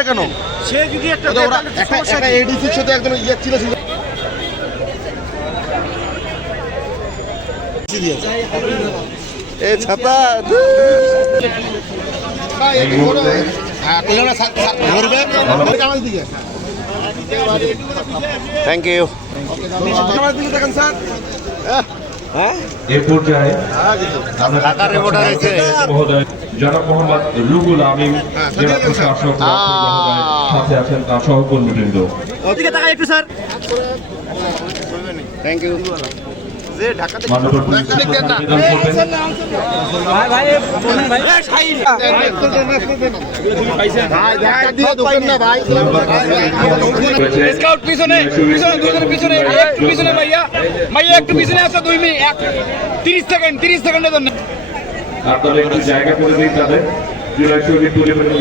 উঠে কেন? সে যদি একটা একটা এডিসির সাথে একদম ইয়ে ছিল এ ছাতা থ্যাংক ইউ। এ পর্যায়ে মহোদয় জনাব মোহাম্মদ রুহুল আমিন জেলা প্রশাসক সাথে আছেন তার সহকর্মীবৃন্দ। Thank you. মাননীয় পুলিশ সুপার নিবেদন করবেন। স্কাউট পিছনে পিছনে দুজনের পিছনে একটু পিছনে ভাইয়া ভাইয়া একটু পিছনে আসো 2 মিনিট 30 সেকেন্ডের জন্য আপনারা একটু জায়গা করে দিন তাদের জেলা শহীদ পরিবারের